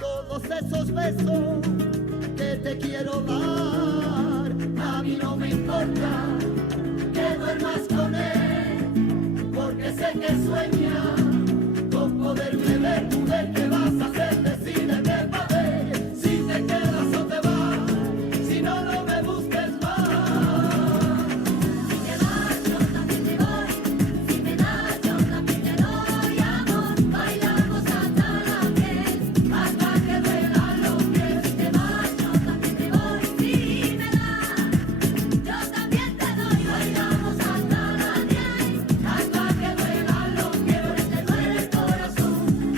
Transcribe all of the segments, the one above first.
todos esos besos que te quiero dar. A mí no me importa que duermas con él, porque sé que sueña con poderme ver. Mujer, ¿qué vas a hacer? Decídete pa' ver si te quedas o te vas. Si no, no me busques más. Si te vas, yo también me voy. Si me das, yo también te doy amor. Bailamos hasta las 10, hasta que duelan los pies. Si te vas, yo también me voy. Si me das, yo también te doy. Bailamos hasta las 10, hasta que duelan los pies. Te duele el corazón,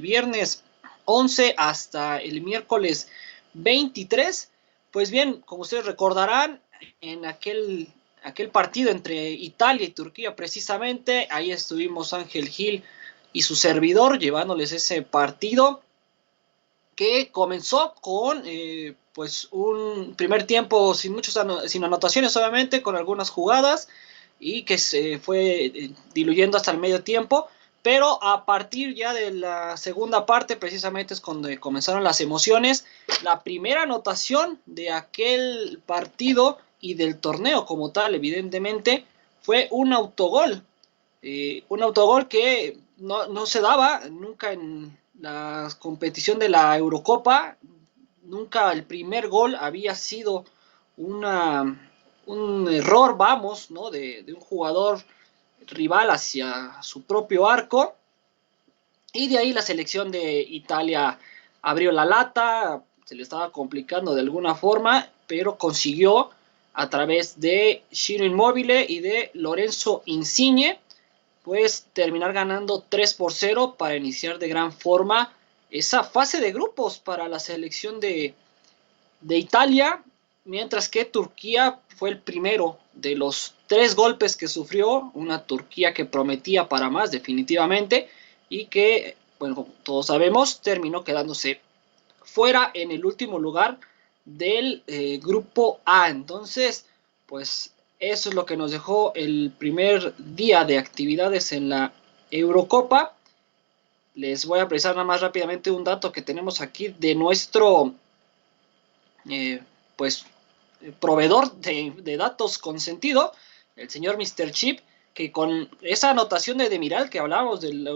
viernes 11 hasta el miércoles 23. Pues bien, como ustedes recordarán, en aquel partido entre Italia y Turquía precisamente, ahí estuvimos Ángel Gil y su servidor llevándoles ese partido que comenzó con pues un primer tiempo sin anotaciones, obviamente, con algunas jugadas, y que se fue diluyendo hasta el medio tiempo, pero a partir ya de la segunda parte precisamente es cuando comenzaron las emociones. La primera anotación de aquel partido y del torneo como tal, evidentemente, fue un autogol que no se daba nunca en la competición de la Eurocopa. Nunca el primer gol había sido un error, vamos, ¿no? de un jugador rival hacia su propio arco. Y de ahí la selección de Italia abrió la lata, se le estaba complicando de alguna forma, pero consiguió a través de Ciro Immobile y de Lorenzo Insigne pues terminar ganando 3-0 para iniciar de gran forma esa fase de grupos para la selección de Italia, mientras que Turquía fue el primero de los 3 golpes que sufrió, una Turquía que prometía para más definitivamente y que, bueno, como todos sabemos, terminó quedándose fuera en el último lugar del grupo A. Entonces, pues eso es lo que nos dejó el primer día de actividades en la Eurocopa. Les voy a precisar nada más rápidamente un dato que tenemos aquí de nuestro pues proveedor de datos consentido, el señor Mr. Chip, que con esa anotación de Demiral que hablábamos del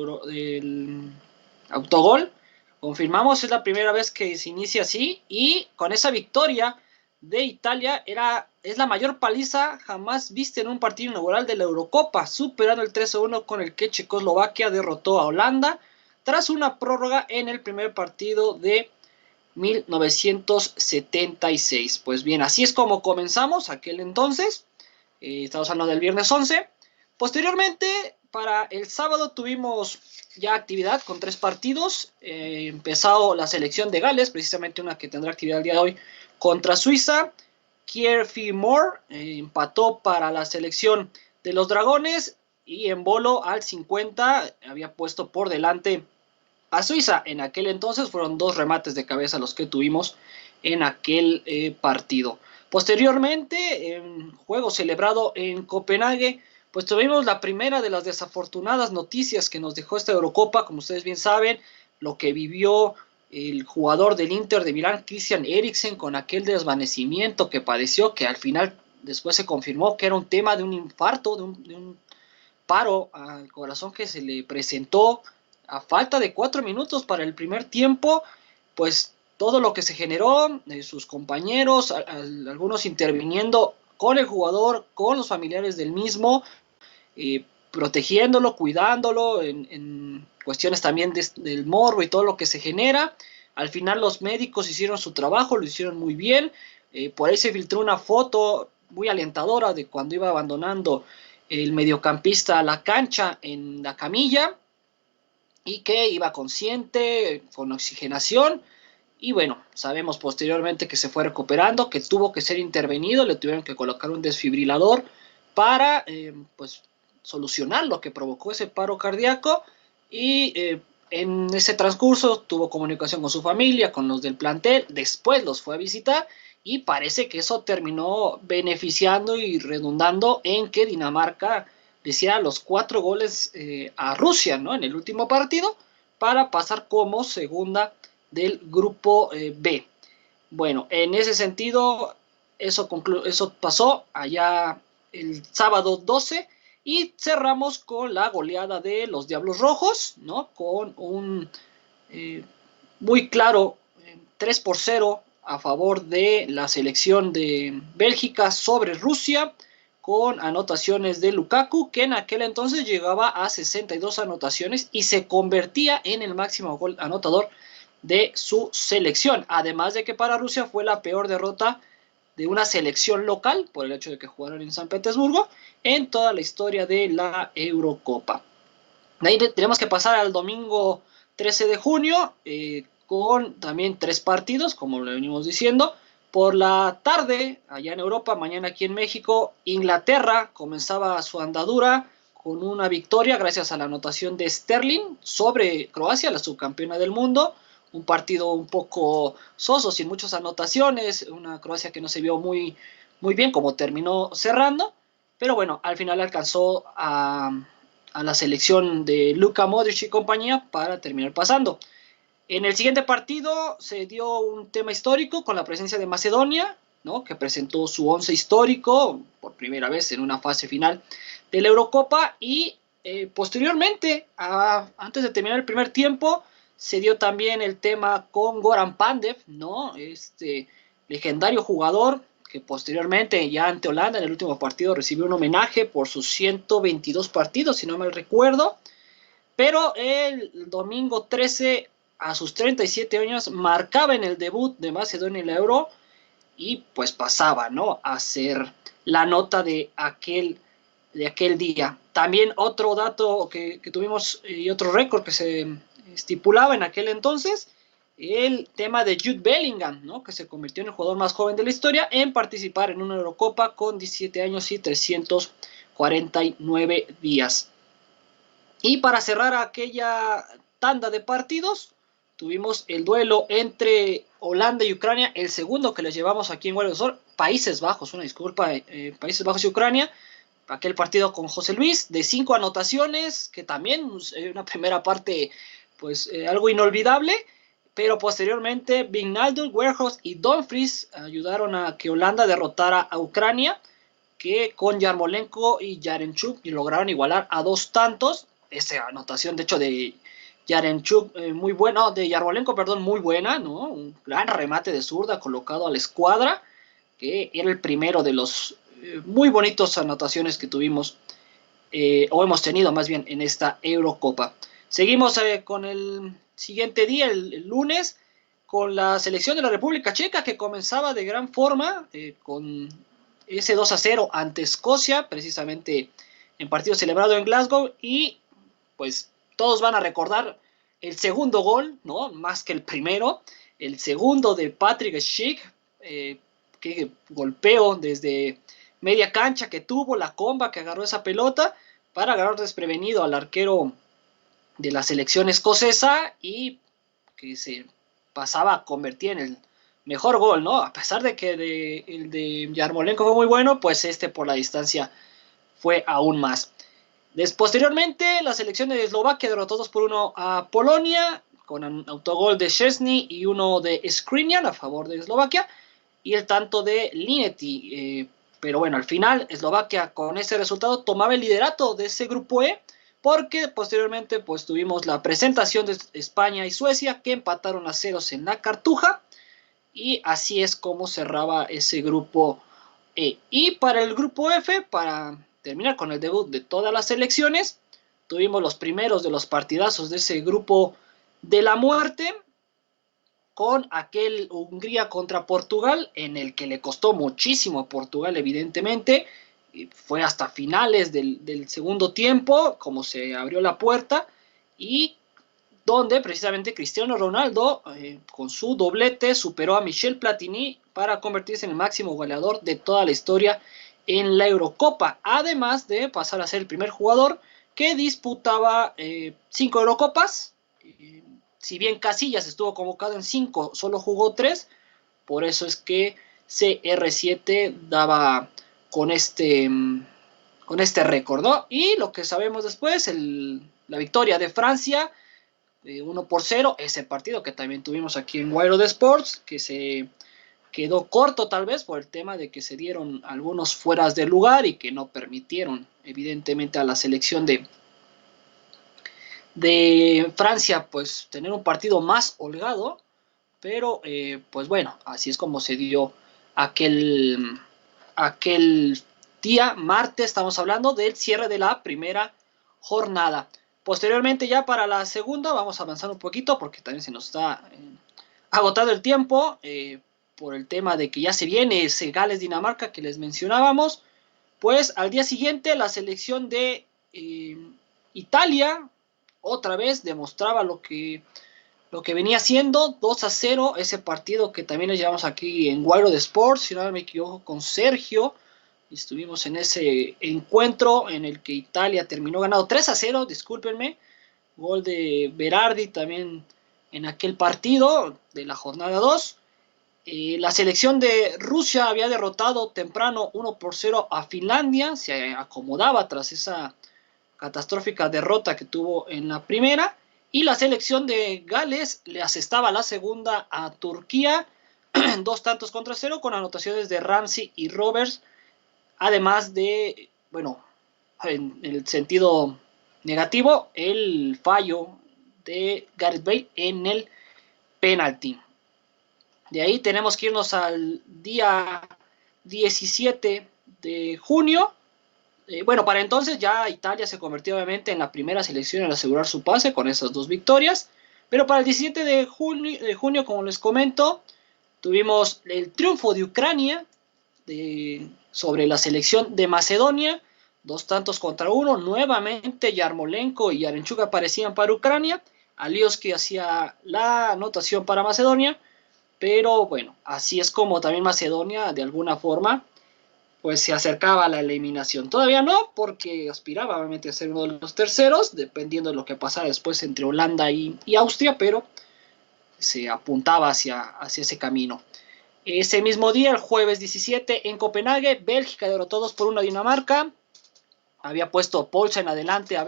autogol, confirmamos, es la primera vez que se inicia así, y con esa victoria de Italia es la mayor paliza jamás vista en un partido inaugural de la Eurocopa, superando el 3-1 con el que Checoslovaquia derrotó a Holanda tras una prórroga en el primer partido de 1976. Pues bien, así es como comenzamos aquel entonces. Estamos hablando del viernes 11. Posteriormente, para el sábado tuvimos ya actividad con 3 partidos. Empezado la selección de Gales, precisamente una que tendrá actividad el día de hoy contra Suiza. Kiefer Moore empató para la selección de los Dragones y en bolo al 50 había puesto por delante a Suiza. En aquel entonces fueron 2 remates de cabeza los que tuvimos en aquel partido. Posteriormente, en juego celebrado en Copenhague, pues tuvimos la primera de las desafortunadas noticias que nos dejó esta Eurocopa. Como ustedes bien saben, lo que vivió el jugador del Inter de Milán, Christian Eriksen, con aquel desvanecimiento que padeció, que al final después se confirmó que era un tema de un infarto, de un paro al corazón que se le presentó a falta de 4 minutos para el primer tiempo. Pues todo lo que se generó, sus compañeros, algunos interviniendo con el jugador, con los familiares del mismo, protegiéndolo, cuidándolo, en cuestiones también del morbo y todo lo que se genera. Al final los médicos hicieron su trabajo, lo hicieron muy bien. Por ahí se filtró una foto muy alentadora de cuando iba abandonando el mediocampista a la cancha en la camilla, y que iba consciente, con oxigenación. Y bueno, sabemos posteriormente que se fue recuperando, que tuvo que ser intervenido, le tuvieron que colocar un desfibrilador para pues solucionar lo que provocó ese paro cardíaco. Y en ese transcurso tuvo comunicación con su familia, con los del plantel, después los fue a visitar, y parece que eso terminó beneficiando y redundando en que Dinamarca le hiciera los 4 goles a Rusia, ¿no? En el último partido, para pasar como segunda del grupo B. Bueno, en ese sentido, eso pasó allá el sábado 12, y cerramos con la goleada de los Diablos Rojos, ¿no? Con un muy claro 3-0 a favor de la selección de Bélgica sobre Rusia, con anotaciones de Lukaku, que en aquel entonces llegaba a 62 anotaciones y se convertía en el máximo gol anotador de su selección. Además de que para Rusia fue la peor derrota de una selección local, por el hecho de que jugaron en San Petersburgo, en toda la historia de la Eurocopa. De ahí tenemos que pasar al domingo 13 de junio, con también 3 partidos, como lo venimos diciendo. Por la tarde, allá en Europa, mañana aquí en México, Inglaterra comenzaba su andadura con una victoria gracias a la anotación de Sterling sobre Croacia, la subcampeona del mundo. Un partido un poco soso, sin muchas anotaciones, una Croacia que no se vio muy, muy bien como terminó cerrando, pero bueno, al final alcanzó a la selección de Luka Modric y compañía para terminar pasando. En el siguiente partido se dio un tema histórico con la presencia de Macedonia, ¿no? Que presentó su once histórico por primera vez en una fase final de la Eurocopa y posteriormente, antes de terminar el primer tiempo, se dio también el tema con Goran Pandev, ¿no? Este legendario jugador que posteriormente ya ante Holanda en el último partido recibió un homenaje por sus 122 partidos, si no me recuerdo, pero el domingo 13 a sus 37 años marcaba en el debut de Macedonia en la Euro y pues pasaba, ¿no?, a ser la nota de aquel día. También otro dato que tuvimos y otro récord que se estipulaba en aquel entonces, el tema de Jude Bellingham, ¿no?, que se convirtió en el jugador más joven de la historia en participar en una Eurocopa con 17 años y 349 días. Y para cerrar aquella tanda de partidos, tuvimos el duelo entre Holanda y Ucrania, el segundo que les llevamos aquí en Guadalajara, Países Bajos, una disculpa, Países Bajos y Ucrania, aquel partido con José Luis, de 5 anotaciones, que también una primera parte, pues algo inolvidable, pero posteriormente Wijnaldum, Weghorst y Dumfries ayudaron a que Holanda derrotara a Ucrania, que con Yarmolenko y Yarenchuk lograron igualar a 2 tantos. Esa anotación, de hecho, de Yarenchuk muy buena, de Yarmolenko, perdón, muy buena, ¿no? Un gran remate de zurda colocado a la escuadra, que era el primero de los muy bonitos anotaciones que tuvimos, o hemos tenido más bien en esta Eurocopa. Seguimos con el siguiente día, el lunes, con la selección de la República Checa, que comenzaba de gran forma, con ese 2-0 ante Escocia, precisamente en partido celebrado en Glasgow, y pues todos van a recordar el segundo gol, ¿no?, más que el primero, el segundo de Patrick Schick, que golpeo desde media cancha que tuvo, la comba que agarró esa pelota para agarrar desprevenido al arquero de la selección escocesa y que se pasaba a convertir en el mejor gol, ¿no? A pesar de que el de Yarmolenko fue muy bueno, pues este por la distancia fue aún más. Posteriormente, la selección de Eslovaquia derrotó 2-1 a Polonia, con un autogol de Szczesny y uno de Skriniar a favor de Eslovaquia, y el tanto de Linetty. Pero bueno, al final, Eslovaquia con ese resultado tomaba el liderato de ese grupo E, porque posteriormente pues tuvimos la presentación de España y Suecia, que empataron a ceros en la Cartuja, y así es como cerraba ese grupo E. Y para el grupo F, para terminar con el debut de todas las selecciones, tuvimos los primeros de los partidazos de ese grupo de la muerte, con aquel Hungría contra Portugal, en el que le costó muchísimo a Portugal, evidentemente. Fue hasta finales del segundo tiempo, como se abrió la puerta, y donde precisamente Cristiano Ronaldo, con su doblete, superó a Michel Platini para convertirse en el máximo goleador de toda la historia en la Eurocopa, además de pasar a ser el primer jugador que disputaba 5 Eurocopas. Si bien Casillas estuvo convocado en 5, solo jugó 3, por eso es que CR7 daba con este récord, ¿no? Y lo que sabemos después, la victoria de Francia, 1-0, ese partido que también tuvimos aquí en Wild Sports, que se quedó corto tal vez por el tema de que se dieron algunos fueras de lugar y que no permitieron evidentemente a la selección de Francia pues tener un partido más holgado, pero pues bueno, así es como se dio aquel día martes. Estamos hablando del cierre de la primera jornada. Posteriormente, ya para la segunda, vamos a avanzar un poquito porque también se nos está agotando el tiempo, por el tema de que ya se viene ese Gales-Dinamarca que les mencionábamos. Pues al día siguiente la selección de Italia otra vez demostraba lo que venía haciendo. 2-0, ese partido que también le llevamos aquí en Guairo de Sports, si no me equivoco, con Sergio. Estuvimos en ese encuentro en el que Italia terminó ganado 3-0, discúlpenme. Gol de Berardi también en aquel partido de la jornada 2. La selección de Rusia había derrotado temprano 1-0 a Finlandia, se acomodaba tras esa catastrófica derrota que tuvo en la primera, y la selección de Gales le asestaba la segunda a Turquía, 2-0 con anotaciones de Ramsey y Roberts, además de, bueno, en el sentido negativo, el fallo de Gareth Bale en el penalti. De ahí tenemos que irnos al día 17 de junio. Bueno, para entonces ya Italia se convirtió obviamente en la primera selección en asegurar su pase con esas 2 victorias. Pero para el 17 de junio, como les comento, tuvimos el triunfo de Ucrania sobre la selección de Macedonia. 2-1. Nuevamente Yarmolenko y Yarenchuk aparecían para Ucrania. Alioski hacía la anotación para Macedonia. Pero bueno, así es como también Macedonia de alguna forma pues se acercaba a la eliminación. Todavía no, porque aspiraba obviamente a ser uno de los terceros, dependiendo de lo que pasara después entre Holanda y Austria, pero se apuntaba hacia ese camino. Ese mismo día, el jueves 17, en Copenhague, Bélgica derrotó 2-1 a Dinamarca. Había puesto Poulsen adelante a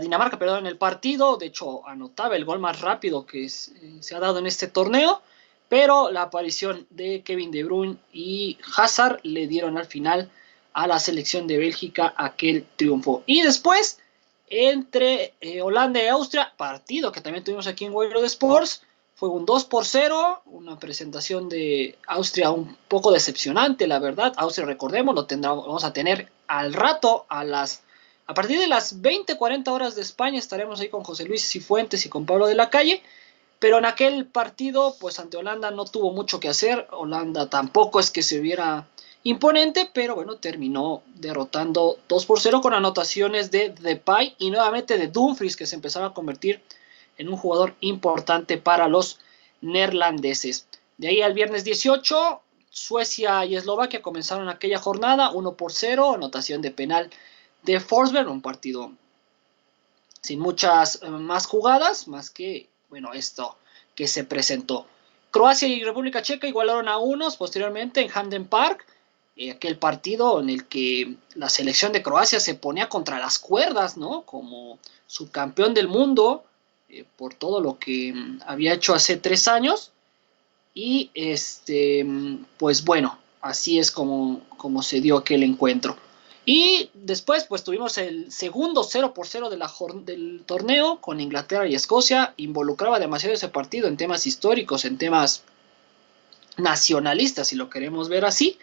Dinamarca, en el partido. De hecho, anotaba el gol más rápido que se ha dado en este torneo. Pero la aparición de Kevin De Bruyne y Hazard le dieron al final a la selección de Bélgica aquel triunfo. Y después, entre Holanda y Austria, partido que también tuvimos aquí en Guairo de Sports, fue un 2-0, una presentación de Austria un poco decepcionante, la verdad. Austria, recordemos, vamos a tener al rato, a partir de las 20:40 horas de España, estaremos ahí con José Luis Cifuentes y con Pablo de la Calle. Pero en aquel partido, pues ante Holanda no tuvo mucho que hacer. Holanda tampoco es que se viera imponente, pero bueno, terminó derrotando 2-0 con anotaciones de Depay y nuevamente de Dumfries, que se empezaba a convertir en un jugador importante para los neerlandeses. De ahí al viernes 18, Suecia y Eslovaquia comenzaron aquella jornada 1-0, anotación de penal de Forsberg, un partido sin muchas más jugadas, más que esto que se presentó. Croacia y República Checa igualaron a unos posteriormente en Hampden Park, aquel partido en el que la selección de Croacia se ponía contra las cuerdas, ¿no? Como subcampeón del mundo, por todo lo que había hecho hace 3 años. Y pues bueno, así es como se dio aquel encuentro. Y después pues tuvimos el segundo 0-0 del torneo con Inglaterra y Escocia. Involucraba demasiado ese partido en temas históricos, en temas nacionalistas, si lo queremos ver así.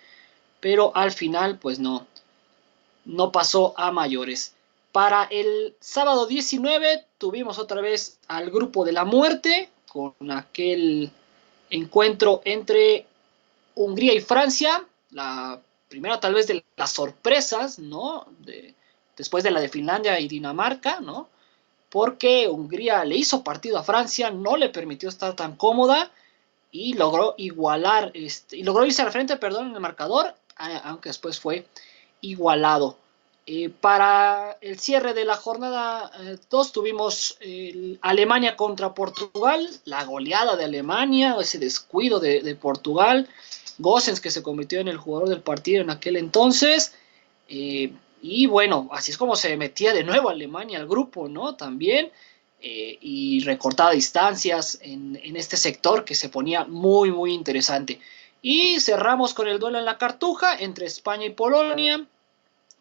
Pero al final pues no pasó a mayores. Para el sábado 19 tuvimos otra vez al grupo de la muerte con aquel encuentro entre Hungría y Francia, la primera tal vez de las sorpresas, ¿no? Después de la de Finlandia y Dinamarca, ¿no? Porque Hungría le hizo partido a Francia, no le permitió estar tan cómoda y logró logró irse al frente, en el marcador, aunque después fue igualado. Para el cierre de la jornada 2 tuvimos Alemania contra Portugal, la goleada de Alemania, ese descuido de Portugal. Gosens, que se convirtió en el jugador del partido en aquel entonces, y bueno, así es como se metía de nuevo Alemania al grupo, ¿no? También, y recortaba distancias en este sector que se ponía muy, muy interesante. Y cerramos con el duelo en la Cartuja entre España y Polonia,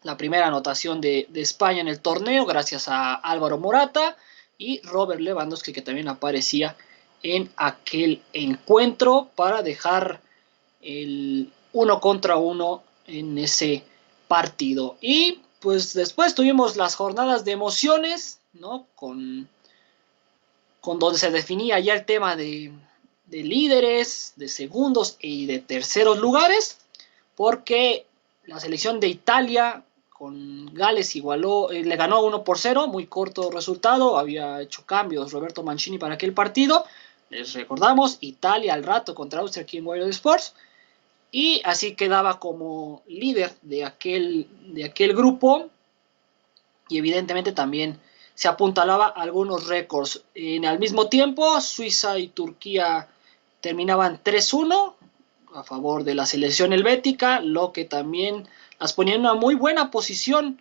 la primera anotación de España en el torneo, gracias a Álvaro Morata y Robert Lewandowski, que también aparecía en aquel encuentro para dejar el 1-1 en ese partido. Y pues después tuvimos las jornadas de emociones, ¿no? Con donde se definía ya el tema de líderes, de segundos y de terceros lugares, porque la selección de Italia con Gales igualó, le ganó 1-0, muy corto resultado, había hecho cambios Roberto Mancini para aquel partido. Les recordamos, Italia al rato contra Austria aquí en Wild Sports. Y así quedaba como líder de aquel grupo. Y evidentemente también se apuntalaba algunos récords. Al mismo tiempo, Suiza y Turquía terminaban 3-1 a favor de la selección helvética, lo que también las ponía en una muy buena posición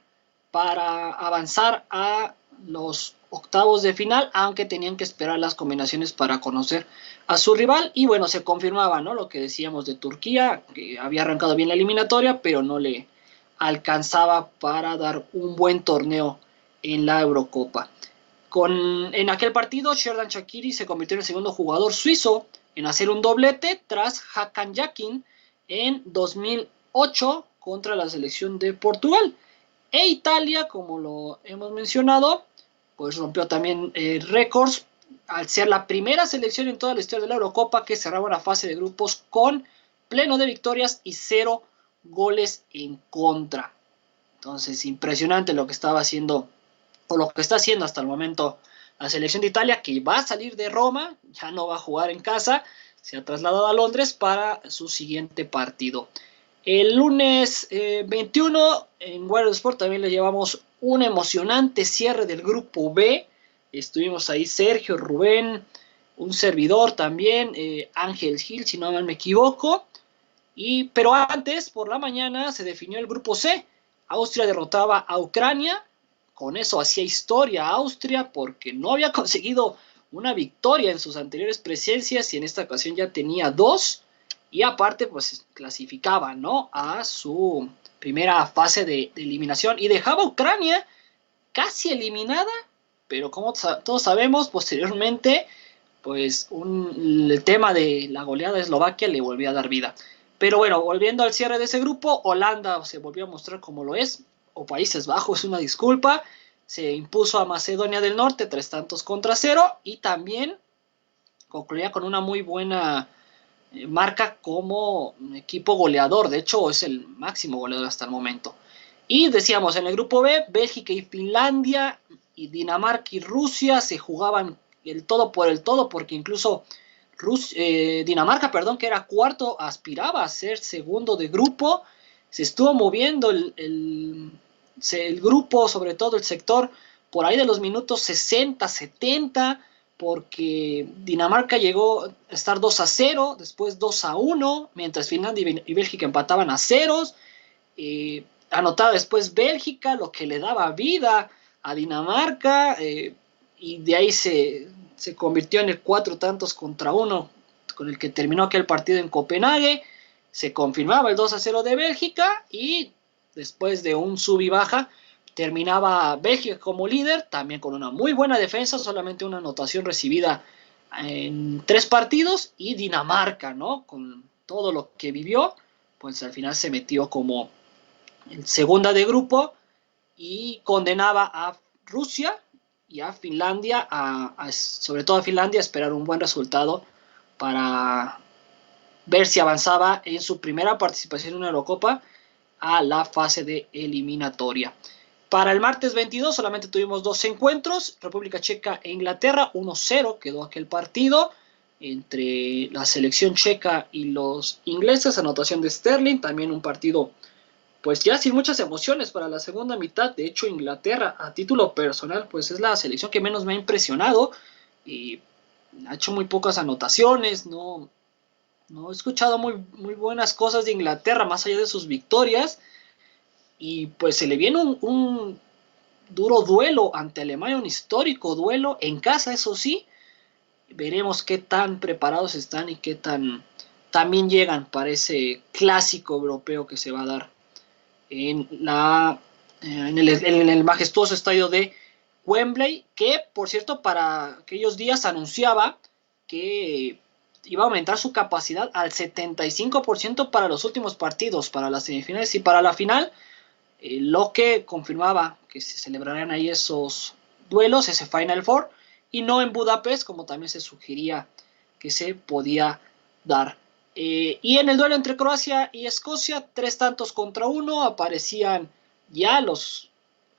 para avanzar a los octavos de final, aunque tenían que esperar las combinaciones para conocer a su rival. Y bueno, se confirmaba, ¿no?, lo que decíamos de Turquía, que había arrancado bien la eliminatoria, pero no le alcanzaba para dar un buen torneo en la Eurocopa. En aquel partido, Xherdan Shaqiri se convirtió en el segundo jugador suizo en hacer un doblete tras Hakan Yakin en 2008 contra la selección de Portugal. E Italia, como lo hemos mencionado, pues rompió también récords al ser la primera selección en toda la historia de la Eurocopa que cerraba una fase de grupos con pleno de victorias y 0 goles en contra. Entonces, impresionante lo que estaba haciendo, o lo que está haciendo hasta el momento la selección de Italia, que va a salir de Roma, ya no va a jugar en casa, se ha trasladado a Londres para su siguiente partido. El lunes 21 en Wild Sport también le llevamos un emocionante cierre del grupo B. Estuvimos ahí Sergio, Rubén, un servidor también, Ángel Gil, si no mal me equivoco. Pero antes, por la mañana, se definió el grupo C. Austria derrotaba a Ucrania. Con eso hacía historia a Austria porque no había conseguido una victoria en sus anteriores presencias y en esta ocasión ya tenía 2. Y aparte, pues clasificaba, ¿no?, a su primera fase de eliminación y dejaba a Ucrania casi eliminada, pero como todos sabemos, posteriormente, pues el tema de la goleada de Eslovaquia le volvió a dar vida. Pero bueno, volviendo al cierre de ese grupo, Holanda se volvió a mostrar como lo es, o Países Bajos, una disculpa, se impuso a Macedonia del Norte 3-0 y también concluía con una muy buena marca como equipo goleador, de hecho es el máximo goleador hasta el momento. Y decíamos, en el grupo B, Bélgica y Finlandia, y Dinamarca y Rusia se jugaban el todo por el todo, porque incluso Dinamarca, que era cuarto, aspiraba a ser segundo de grupo. Se estuvo moviendo el grupo, sobre todo el sector, por ahí de los minutos 60, 70, porque Dinamarca llegó a estar 2-0, después 2-1, mientras Finlandia y Bélgica empataban a ceros. Anotaba después Bélgica, lo que le daba vida a Dinamarca, y de ahí se convirtió en el 4-1 con el que terminó aquel partido en Copenhague. Se confirmaba el 2-0 de Bélgica y después de un sub y baja terminaba Bélgica como líder, también con una muy buena defensa, solamente una anotación recibida en 3 partidos, y Dinamarca, ¿no?, con todo lo que vivió, pues al final se metió como en segunda de grupo y condenaba a Rusia y a Finlandia, sobre todo a Finlandia, a esperar un buen resultado para ver si avanzaba en su primera participación en una Eurocopa a la fase de eliminatoria. Para el martes 22 solamente tuvimos 2 encuentros, República Checa e Inglaterra, 1-0 quedó aquel partido entre la selección checa y los ingleses, anotación de Sterling, también un partido pues ya sin muchas emociones para la segunda mitad. De hecho, Inglaterra, a título personal, pues es la selección que menos me ha impresionado y ha hecho muy pocas anotaciones, no he escuchado muy buenas cosas de Inglaterra más allá de sus victorias, y pues se le viene un duro duelo ante Alemania, un histórico duelo en casa, eso sí. Veremos qué tan preparados están y qué también llegan para ese clásico europeo que se va a dar en el majestuoso estadio de Wembley, que por cierto para aquellos días anunciaba que iba a aumentar su capacidad al 75% para los últimos partidos, para las semifinales y para la final, lo que confirmaba que se celebrarían ahí esos duelos, ese Final Four, y no en Budapest, como también se sugería que se podía dar. Y en el duelo entre Croacia y Escocia, 3-1, aparecían ya los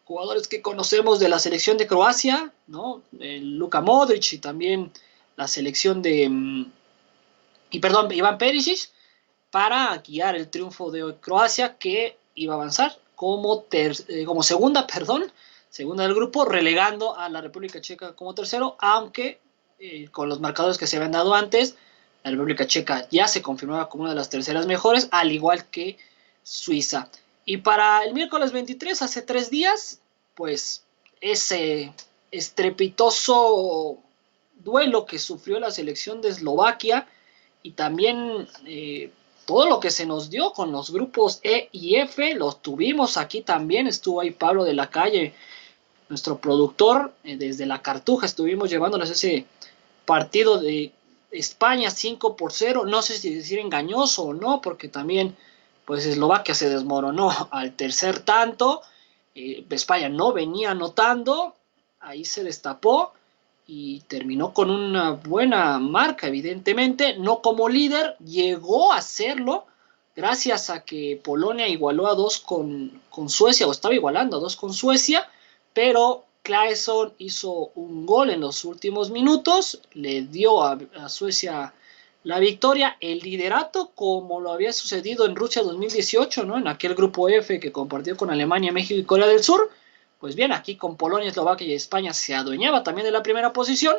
jugadores que conocemos de la selección de Croacia, ¿no? Luka Modric y también la selección de Iván Perisic, para guiar el triunfo de Croacia, que iba a avanzar como segunda, segunda del grupo, relegando a la República Checa como tercero, aunque con los marcadores que se habían dado antes, la República Checa ya se confirmaba como una de las terceras mejores, al igual que Suiza. Y para el miércoles 23, hace 3 días, pues ese estrepitoso duelo que sufrió la selección de Eslovaquia, y también todo lo que se nos dio con los grupos E y F, los tuvimos aquí también. Estuvo ahí Pablo de la Calle, nuestro productor, desde la Cartuja estuvimos llevándoles ese partido de España 5-0, no sé si decir engañoso o no, porque también pues Eslovaquia se desmoronó al tercer tanto, España no venía anotando, ahí se destapó y terminó con una buena marca, evidentemente, no como líder, llegó a hacerlo gracias a que Polonia igualó a 2 con Suecia, o estaba igualando a 2 con Suecia, pero Claesson hizo un gol en los últimos minutos, le dio a Suecia la victoria, el liderato, como lo había sucedido en Rusia 2018, ¿no? En aquel grupo F que compartió con Alemania, México y Corea del Sur. Pues bien, aquí con Polonia, Eslovaquia y España se adueñaba también de la primera posición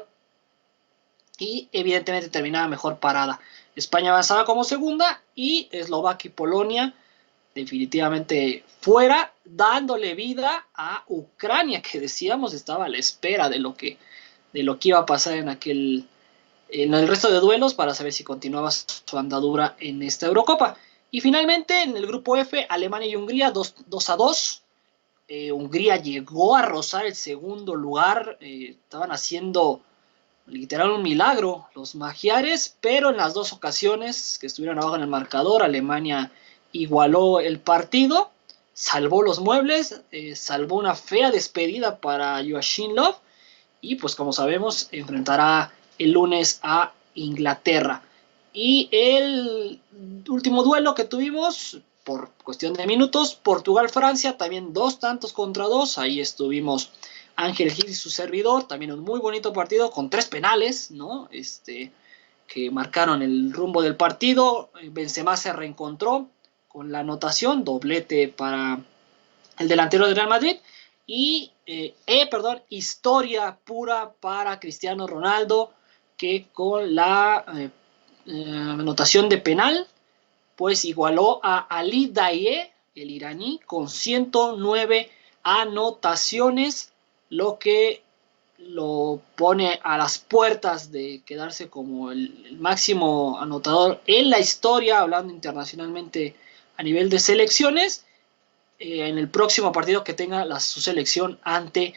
y evidentemente terminaba mejor parada. España avanzaba como segunda y Eslovaquia y Polonia definitivamente fuera, dándole vida a Ucrania, que decíamos estaba a la espera de lo que iba a pasar en el resto de duelos, para saber si continuaba su andadura en esta Eurocopa. Y finalmente en el grupo F, Alemania y Hungría 2-2. Hungría llegó a rozar el segundo lugar, estaban haciendo literal un milagro los magiares, pero en las 2 ocasiones que estuvieron abajo en el marcador, Alemania igualó el partido, salvó los muebles, salvó una fea despedida para Joachim Löw, y pues como sabemos enfrentará el lunes a Inglaterra. Y el último duelo que tuvimos, por cuestión de minutos, Portugal-Francia, también 2-2, ahí estuvimos Ángel Gil y su servidor, también un muy bonito partido con 3 penales, ¿no? Que marcaron el rumbo del partido. Benzema se reencontró con la anotación, doblete para el delantero del Real Madrid, y historia pura para Cristiano Ronaldo, que con la anotación de penal pues igualó a Ali Daei, el iraní, con 109 anotaciones, lo que lo pone a las puertas de quedarse como el máximo anotador en la historia, hablando internacionalmente a nivel de selecciones, en el próximo partido que tenga su selección ante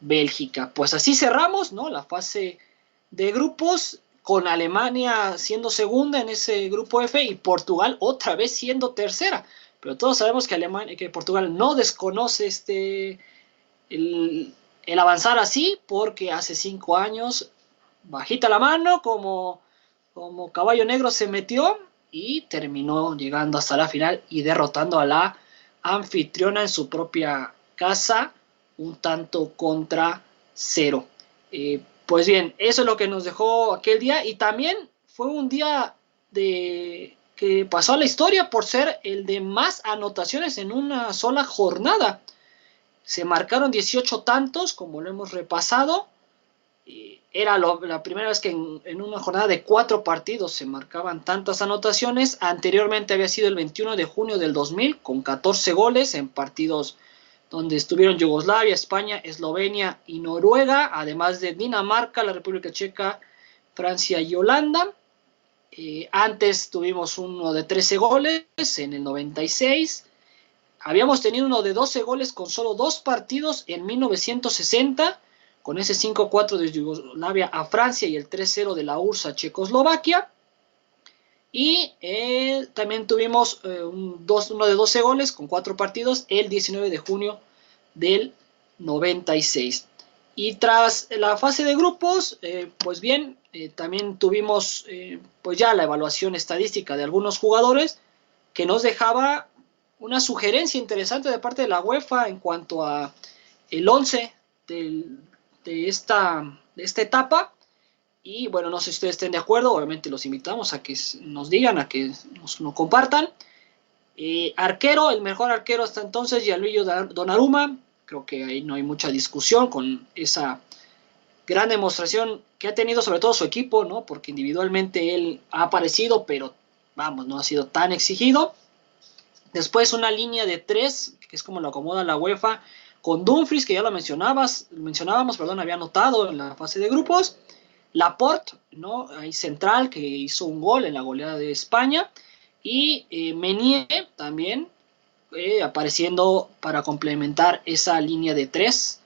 Bélgica. Pues así cerramos, ¿no?, la fase de grupos, con Alemania siendo segunda en ese grupo F y Portugal otra vez siendo tercera. Pero todos sabemos que Portugal no desconoce el avanzar así, porque hace 5 años, bajita la mano, como caballo negro se metió y terminó llegando hasta la final y derrotando a la anfitriona en su propia casa, un tanto contra 0. Pues bien, eso es lo que nos dejó aquel día, y también fue un día que pasó a la historia por ser el de más anotaciones en una sola jornada. Se marcaron 18 tantos, como lo hemos repasado. Era la primera vez que en una jornada de 4 partidos se marcaban tantas anotaciones. Anteriormente había sido el 21 de junio del 2000, con 14 goles en partidos donde estuvieron Yugoslavia, España, Eslovenia y Noruega, además de Dinamarca, la República Checa, Francia y Holanda. Antes tuvimos uno de 13 goles en el 96. Habíamos tenido uno de 12 goles con solo 2 partidos en 1960, con ese 5-4 de Yugoslavia a Francia y el 3-0 de la URSS a Checoslovaquia. Y también tuvimos uno de 12 goles con 4 partidos el 19 de junio del 96. Y tras la fase de grupos, pues bien, también tuvimos pues ya la evaluación estadística de algunos jugadores, que nos dejaba una sugerencia interesante de parte de la UEFA en cuanto a el 11 de esta etapa. Y bueno, no sé si ustedes estén de acuerdo, obviamente los invitamos a que nos digan, a que nos compartan. Arquero, el mejor arquero hasta entonces, Gianluigi Donnarumma. Creo que ahí no hay mucha discusión con esa gran demostración que ha tenido sobre todo su equipo, ¿no? Porque individualmente él ha aparecido, pero vamos, no ha sido tan exigido. Después una línea de 3, que es como lo acomoda la UEFA, con Dumfries, que ya lo mencionábamos, había anotado en la fase de grupos. Laporte, ¿no? Ahí central, que hizo un gol en la goleada de España. Y Meunier también apareciendo para complementar esa línea de 3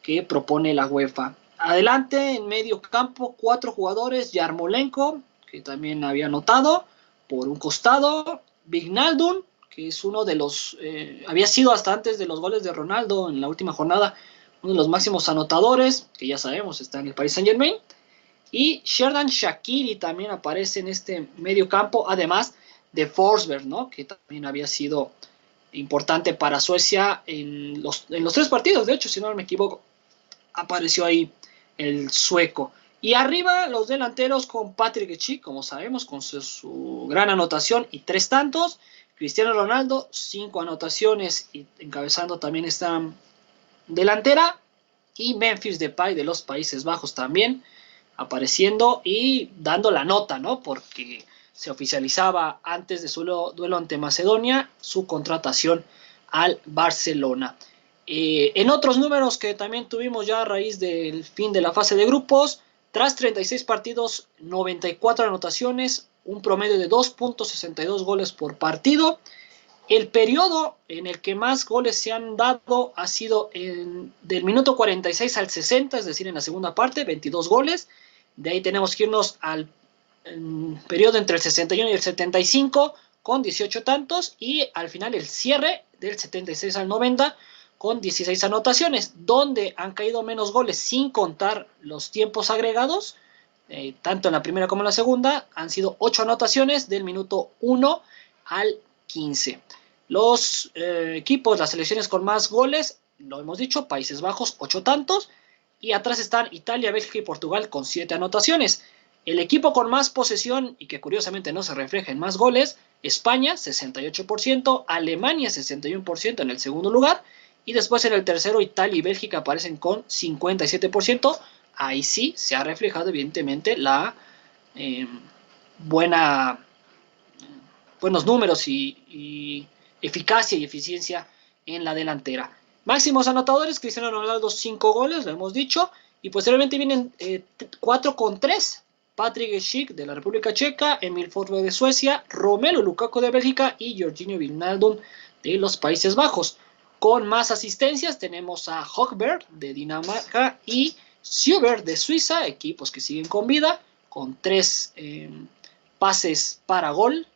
que propone la UEFA. Adelante, en medio campo, 4 jugadores. Yarmolenko, que también había anotado por un costado. Wijnaldum, que es uno de los... había sido hasta antes de los goles de Ronaldo en la última jornada uno de los máximos anotadores, que ya sabemos está en el Paris Saint-Germain. Y Xherdan Shaqiri también aparece en este medio campo, además de Forsberg, ¿no? Que también había sido importante para Suecia en los 3 partidos. De hecho, si no me equivoco, apareció ahí el sueco. Y arriba los delanteros con Patrick Schick, como sabemos, con su gran anotación y 3 tantos. Cristiano Ronaldo, 5 anotaciones y encabezando también esta delantera. Y Memphis Depay de los Países Bajos también apareciendo y dando la nota, ¿no? Porque se oficializaba antes de su duelo ante Macedonia su contratación al Barcelona. En otros números que también tuvimos ya a raíz del fin de la fase de grupos, tras 36 partidos, 94 anotaciones, un promedio de 2.62 goles por partido. El periodo en el que más goles se han dado ha sido del minuto 46 al 60, es decir, en la segunda parte, 22 goles. De ahí tenemos que irnos al periodo entre el 61 y el 75 con 18 tantos, y al final el cierre del 76 al 90 con 16 anotaciones, donde han caído menos goles sin contar los tiempos agregados, tanto en la primera como en la segunda, han sido 8 anotaciones del minuto 1 al 15. Los equipos, las selecciones con más goles, lo hemos dicho, Países Bajos, 8 tantos, y atrás están Italia, Bélgica y Portugal con 7 anotaciones. El equipo con más posesión, y que curiosamente no se refleja en más goles, España, 68%, Alemania, 61% en el segundo lugar, y después en el tercero Italia y Bélgica aparecen con 57%. Ahí sí se ha reflejado evidentemente la buenos números y eficacia y eficiencia en la delantera. Máximos anotadores, Cristiano Ronaldo 5 goles, lo hemos dicho, y posteriormente vienen 4 con 3, Patrick Schick de la República Checa, Emil Forsberg de Suecia, Romelu Lukaku de Bélgica y Georginio Wijnaldum de los Países Bajos. Con más asistencias tenemos a Højbjerg de Dinamarca y Sjöberg de Suiza, equipos que siguen con vida, con 3 pases para gol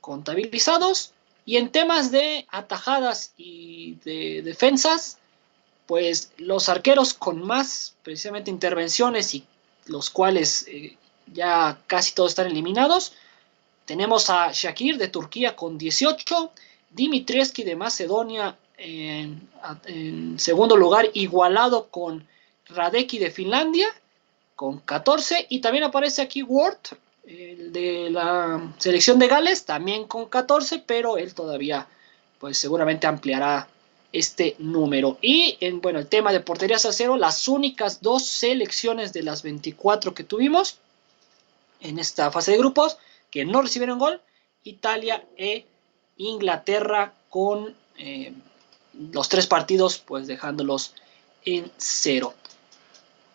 contabilizados. Y en temas de atajadas y de defensas, pues los arqueros con más precisamente intervenciones y los cuales ya casi todos están eliminados. Tenemos a Shakir de Turquía con 18, Dimitrievski de Macedonia en segundo lugar, igualado con Radecki de Finlandia con 14, y también aparece aquí Ward, el de la selección de Gales, también con 14, pero él todavía pues seguramente ampliará este número. Y en el tema de porterías a cero, las únicas 2 selecciones de las 24 que tuvimos en esta fase de grupos que no recibieron gol, Italia e Inglaterra, con los 3 partidos pues dejándolos en 0.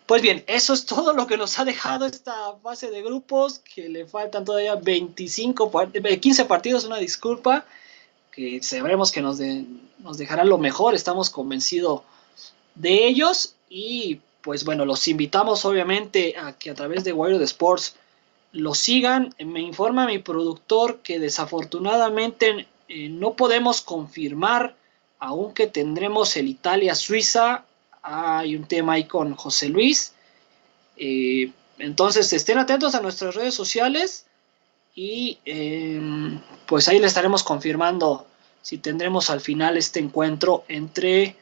Pues bien, eso es todo lo que nos ha dejado esta fase de grupos, que le faltan todavía 15 partidos, una disculpa, que sabremos que nos dejarán lo mejor, estamos convencidos de ellos. Y pues bueno, los invitamos obviamente a que a través de Wired Sports lo sigan. Me informa mi productor que desafortunadamente no podemos confirmar aún que tendremos el Italia-Suiza. Hay un tema ahí con José Luis. Entonces estén atentos a nuestras redes sociales y pues ahí le estaremos confirmando si tendremos al final este encuentro entre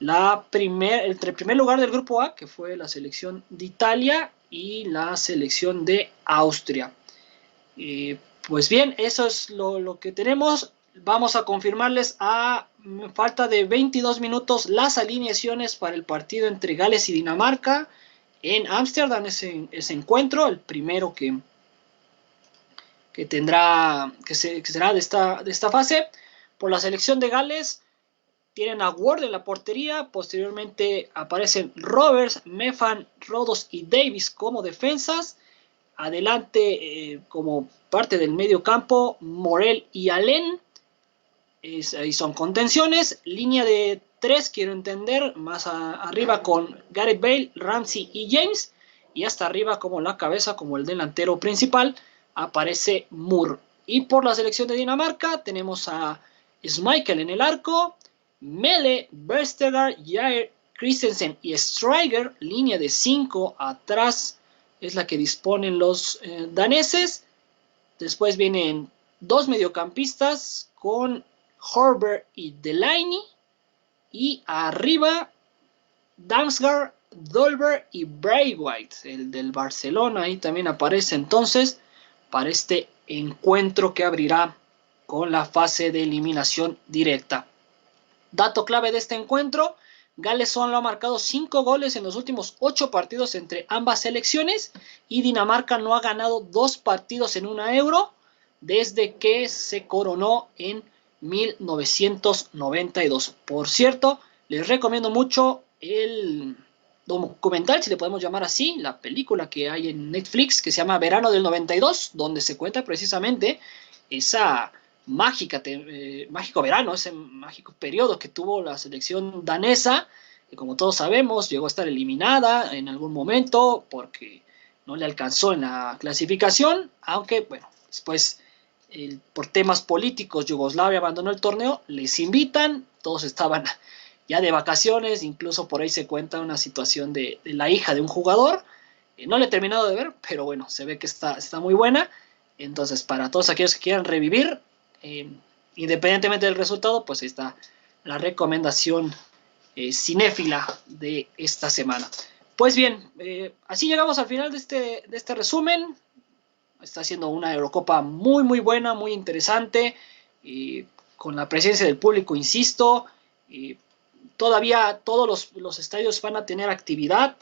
el primer lugar del grupo A, que fue la selección de Italia, y la selección de Austria. Pues bien, eso es lo que tenemos. Vamos a confirmarles a falta de 22 minutos las alineaciones para el partido entre Gales y Dinamarca en Ámsterdam, ese encuentro, el primero que será de esta fase. Por la selección de Gales tienen a Ward en la portería, posteriormente aparecen Roberts, Mefan, Rodos y Davis como defensas. Adelante, como parte del medio campo, Morel y Allen. Ahí son contenciones. Línea de 3, quiero entender, más arriba con Gareth Bale, Ramsey y James. Y hasta arriba como la cabeza, como el delantero principal, aparece Moore. Y por la selección de Dinamarca tenemos a Schmeichel en el arco, Mele, Vestergaard, Jair, Christensen y Striger. Línea de 5 atrás es la que disponen los daneses. Después vienen dos mediocampistas con Horber y Delaney. Y arriba Damsgaard, Dolber y Braithwaite, el del Barcelona. Ahí también aparece entonces para este encuentro que abrirá con la fase de eliminación directa. Dato clave de este encuentro: Gales solo ha marcado 5 goles en los últimos 8 partidos entre ambas selecciones, y Dinamarca no ha ganado 2 partidos en una Euro desde que se coronó en 1992. Por cierto, les recomiendo mucho el documental, si le podemos llamar así, la película que hay en Netflix que se llama Verano del 92, donde se cuenta precisamente esa mágico verano, ese mágico periodo que tuvo la selección danesa, que como todos sabemos llegó a estar eliminada en algún momento porque no le alcanzó en la clasificación, aunque bueno, después por temas políticos Yugoslavia abandonó el torneo, les invitan, todos estaban ya de vacaciones, incluso por ahí se cuenta una situación de la hija de un jugador. No la he terminado de ver, pero bueno, se ve que está muy buena. Entonces, para todos aquellos que quieran revivir, independientemente del resultado, pues ahí está la recomendación cinéfila de esta semana. Pues bien, así llegamos al final de este resumen. Está siendo una Eurocopa muy buena, muy interesante, con la presencia del público, insisto. Todavía todos los estadios van a tener actividad.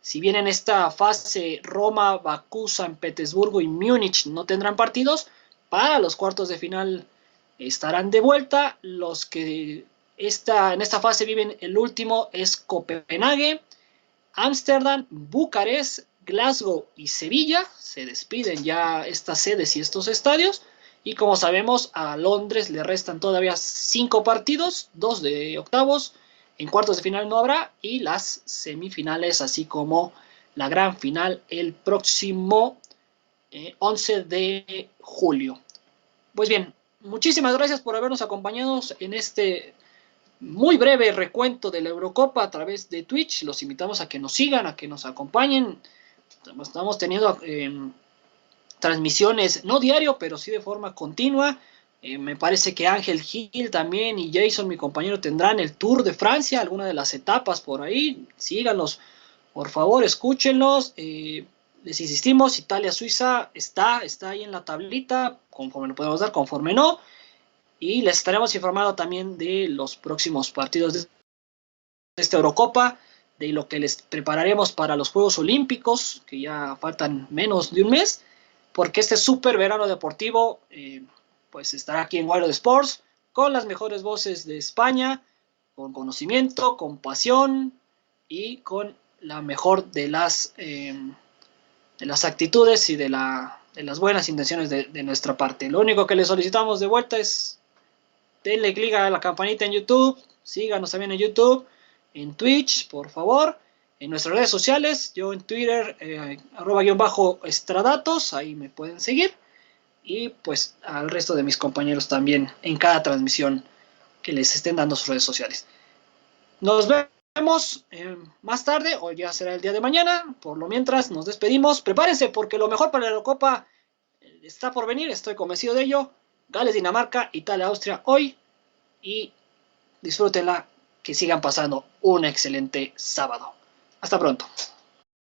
Si bien en esta fase Roma, Bakú, San Petersburgo y Múnich no tendrán partidos, para los cuartos de final estarán de vuelta. Los que en esta fase viven el último es Copenhague, Ámsterdam, Bucarest, Glasgow y Sevilla. Se despiden ya estas sedes y estos estadios. Y como sabemos, a Londres le restan todavía 5 partidos, 2 de octavos. En cuartos de final no habrá, y las semifinales, así como la gran final el próximo 11 de julio. Pues bien, muchísimas gracias por habernos acompañado en este muy breve recuento de la Eurocopa a través de Twitch. Los invitamos a que nos sigan, a que nos acompañen. Estamos teniendo transmisiones, no diario, pero sí de forma continua. Me parece que Ángel Gil también y Jason, mi compañero, tendrán el Tour de Francia, alguna de las etapas por ahí. Síganlos, por favor, escúchenlos. Les insistimos, Italia-Suiza está ahí en la tablita, conforme lo podemos dar, conforme no. Y les estaremos informando también de los próximos partidos de esta Eurocopa, de lo que les prepararemos para los Juegos Olímpicos, que ya faltan menos de un mes, porque este súper verano deportivo pues estará aquí en Wild Sports, con las mejores voces de España, con conocimiento, con pasión y con la mejor de las actitudes y de las buenas intenciones de nuestra parte. Lo único que les solicitamos de vuelta es denle clic a la campanita en YouTube, síganos también en YouTube, en Twitch, por favor, en nuestras redes sociales, yo en Twitter, @_estradatos, ahí me pueden seguir, y pues al resto de mis compañeros también en cada transmisión que les estén dando sus redes sociales. Nos vemos más tarde, o ya será el día de mañana. Por lo mientras nos despedimos. Prepárense porque lo mejor para la Eurocopa está por venir, estoy convencido de ello. Gales, Dinamarca, Italia, Austria hoy. Y disfrútenla, que sigan pasando un excelente sábado. Hasta pronto.